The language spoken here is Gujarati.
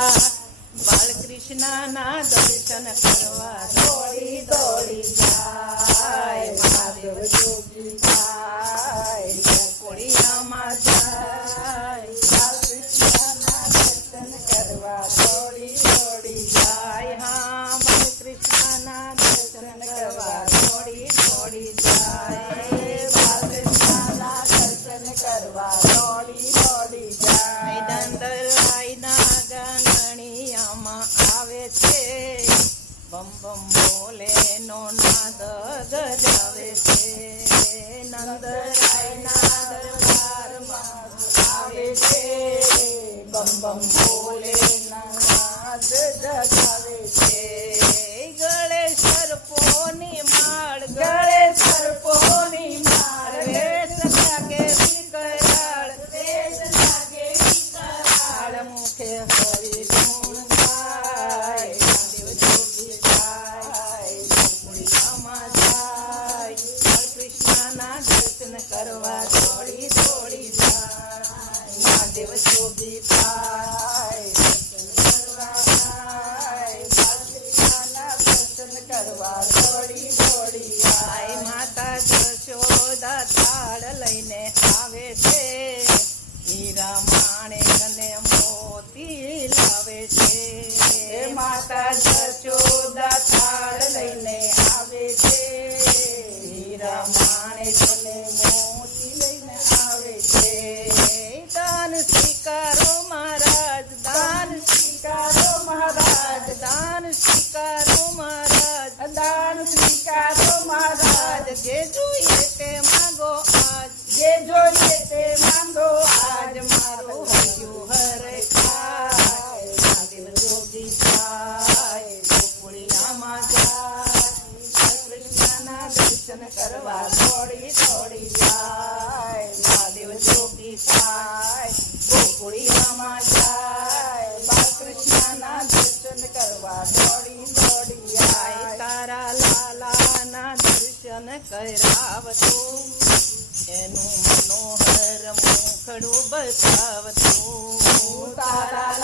બાલકૃષ્ણના દર્શન કરવા દોડી દોડી જાય. મહાદેવ જોગી જાય કોળિયામાં જાય. બાલકૃષ્ણના દર્શન કરવા દોડી દોડી જાય. હા, બાલકૃષ્ણના દર્શન કરવા દોડી દોડી જાય. બાલકૃષ્ણના દર્શન કરવા દોડી દોડી જાય. દંડરાયના ગાંગણિયામાં આવે છે, બમ બમ બોલે નો નાદ ગજાવે છે. નંદરાયના દરબારમાં આવે છે, બમ બમ બોલે નાદ જગાવે છે. ગળે સર્પોની માળ, ગળે સર્પોની માળ, વેશ લાગે વિકરાળ, વેશ લાગે વિકરાળ. મુખે હરિ ગુણ ગાય. મહાદેવ જોગી જાય કોળિયામાં જાય. બાલકૃષ્ણના દર્શન કરવા દોડી દોડી જાય. મહાદેવ જોગી જાય દર્શન કરવા જાય. બાલકૃષ્ણના દર્શન કરવા દોડી દોડી જાય. માતા જશોદા થાળ લઈને આવે છે, હીરા માણેક અને મોતી લાવે છે. માતા જશોદા થાળ લઈને આવે છે, હીરા માણેક અને મોતી લઈને આવે છે. દાન સ્વીકારો મહારાજ, દાન સ્વીકારો મહારાજ, દાન સ્વીકારો મહારાજ, દાન સ્વીકારો મહારાજ. જે જોઈએ તે માંગો આજ, જે જોઈએ તે માંગો આજ. મારું હૈયું હરખાય. મહાદેવ જોગી જાય કોળિયામાં જાય. કૃષ્ણના દર્શન કરવા દોડી દોડી જાય. મહાદેવ જોગી જાય કોળિયામાં જાય. બાલકૃષ્ણના દર્શન કરવા દોડી દોડી જાય. તારા લાલાના દર્શન કરાવતો, એનું મનોહર મુખડું બતાવતું. તારા